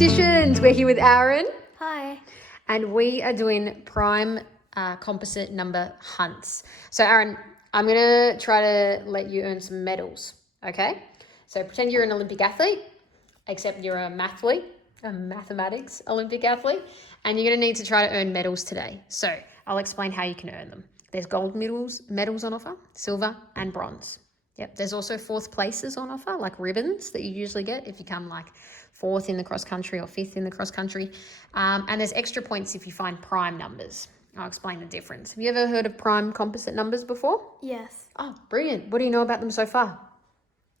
mathematicians. We're here with Aaron. Hi. And we are doing prime composite number hunts. So Aaron, I'm going to try to let you earn some medals, okay? So pretend you're an Olympic athlete, except you're a mathematics Olympic athlete, and you're going to need to try to earn medals today. So I'll explain how you can earn them. There's gold medals on offer, silver and bronze. Yep. There's also fourth places on offer, like ribbons that you usually get if you come like fourth in the cross country or fifth in the cross country. And there's extra points if you find prime numbers. I'll explain the difference. Have you ever heard of prime composite numbers before? Yes. Oh, brilliant. What do you know about them so far?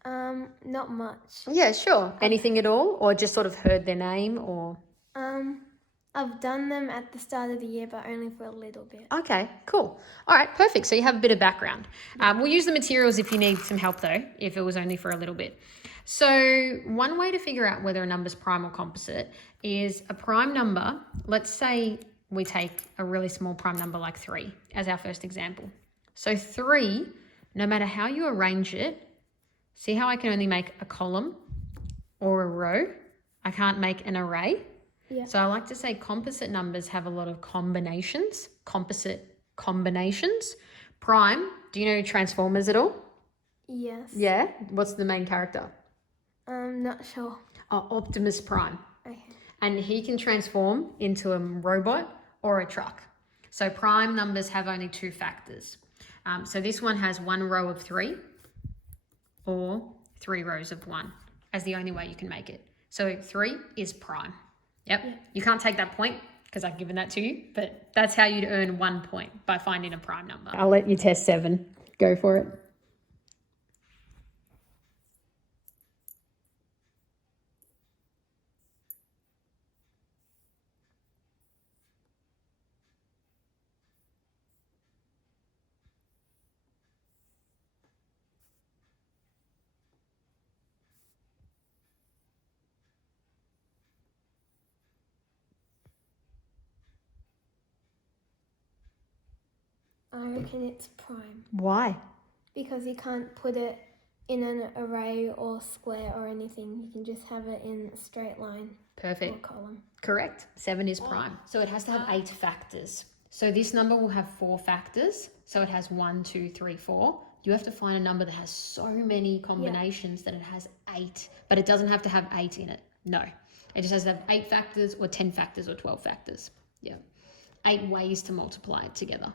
Not much. Yeah, sure. Anything at all? Or just sort of heard their name or? I've done them at the start of the year, but only for a little bit. Okay, cool. All right, perfect. So you have a bit of background. We'll use the materials if you need some help though, if it was only for a little bit. So one way to figure out whether a number's prime or composite is a prime number. Let's say we take a really small prime number like 3 as our first example. So 3, no matter how you arrange it, see how I can only make a column or a row? I can't make an array. Yeah. So I like to say composite numbers have a lot of combinations, composite combinations. Prime, do you know Transformers at all? Yes. Yeah? What's the main character? Not sure. Oh, Optimus Prime. Okay. And he can transform into a robot or a truck. So prime numbers have only 2 factors. So this one has 1 row of 3 or 3 rows of 1 as the only way you can make it. So 3 is prime. Yep. Yeah. You can't take that point because I've given that to you, but that's how you'd earn 1 point by finding a prime number. I'll let you test 7. Go for it. I reckon it's prime. Why? Because you can't put it in an array or square or anything. You can just have it in a straight line. Perfect. Or column. Correct. 7 is prime. So it has to have 8 factors. So this number will have 4 factors. So it has 1, 2, 3, 4. You have to find a number that has so many combinations that it has 8, but it doesn't have to have 8 in it. No, it just has to have 8 factors or 10 factors or 12 factors. Yeah. 8 ways to multiply it together.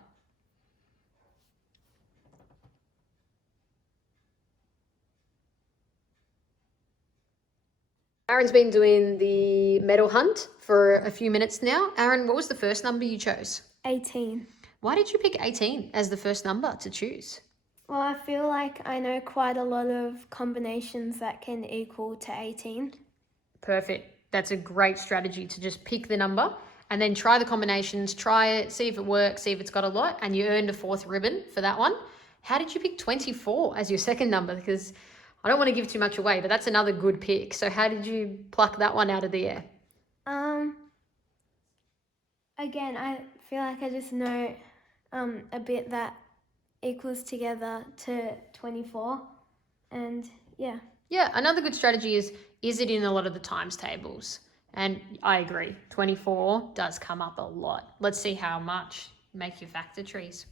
Aaron's been doing the medal hunt for a few minutes now. Aaron, what was the first number you chose? 18. Why did you pick 18 as the first number to choose? Well, I feel like I know quite a lot of combinations that can equal to 18. Perfect. That's a great strategy to just pick the number and then try the combinations, try it, see if it works, see if it's got a lot, and you earned a 4th ribbon for that one. How did you pick 24 as your second number? Because I don't want to give too much away, but that's another good pick. So how did you pluck that one out of the air? Again, I feel like I just know a bit that equals together to 24, and yeah. Yeah, another good strategy is it in a lot of the times tables? And I agree, 24 does come up a lot. Let's see how much. Make your factor trees.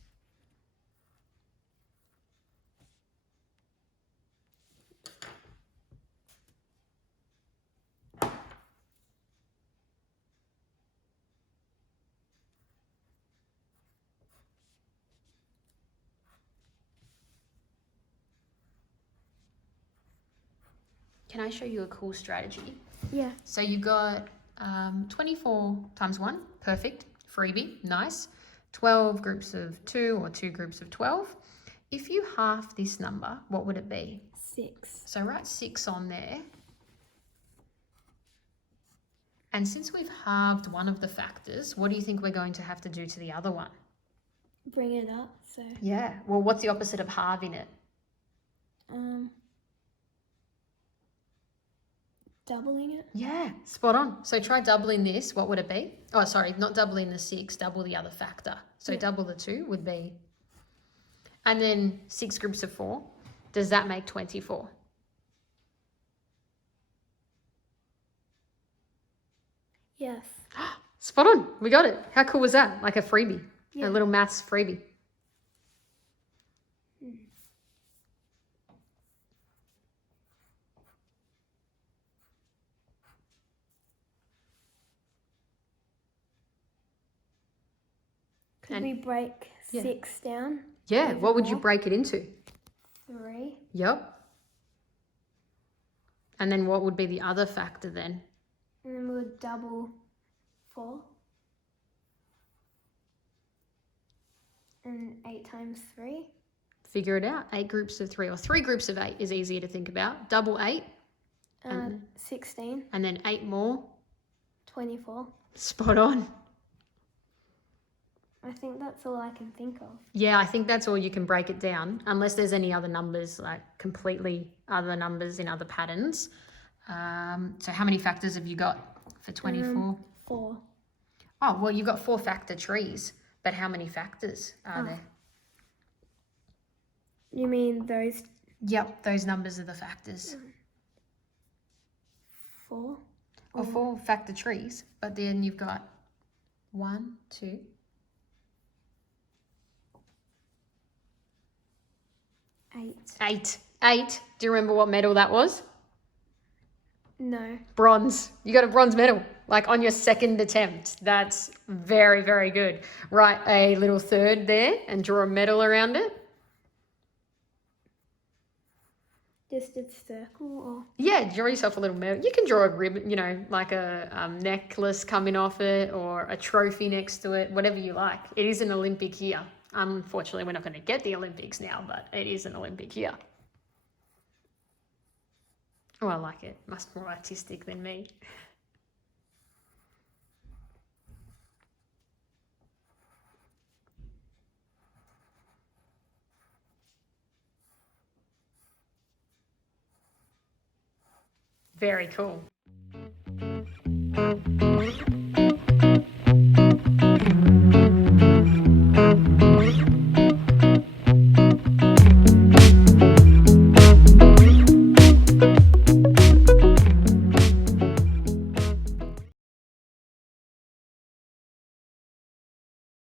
Can I show you a cool strategy? Yeah. So you've got 24 times 1, perfect, freebie, nice. 12 groups of 2 or 2 groups of 12. If you half this number, what would it be? 6. So write 6 on there. And since we've halved one of the factors, what do you think we're going to have to do to the other one? Bring it up, so. Yeah, well, what's the opposite of halving it? Doubling it? Yeah, spot on. So try doubling this. What would it be? Oh, sorry, not doubling the 6, double the other factor. So double the 2 would be. And then 6 groups of 4. Does that make 24? Spot on. We got it. How cool was that? Like a freebie, Yeah. a little maths freebie. Could we break Yeah. 6 down? Yeah. Even What would you more? break it into? 3. Yep. And then what would be the other factor then? And then we would double 4. And 8 times 3. Figure it out. 8 groups of 3 or 3 groups of 8 is easier to think about. Double 8. 16. And then 8 more. 24. Spot on. I think that's all I can think of. Yeah, I think that's all you can break it down, unless there's any other numbers, like completely other numbers in other patterns. So how many factors have you got for 24? 4. Oh, well, you've got 4 factor trees, but how many factors are there? You mean those Yep, those numbers are the factors. 4? Or 4 factor trees, but then you've got 1, 2. 8. 8. Do you remember what medal that was? No. Bronze. You got a bronze medal, like on your second attempt. That's very, very good. Write a little third there and draw a medal around it. Just a circle or... Yeah, draw yourself a little medal. You can draw a ribbon, you know, like a necklace coming off it or a trophy next to it, whatever you like. It is an Olympic year. Unfortunately, we're not going to get the Olympics now, but it is an Olympic year. Oh, I like it. Much more artistic than me. Very cool.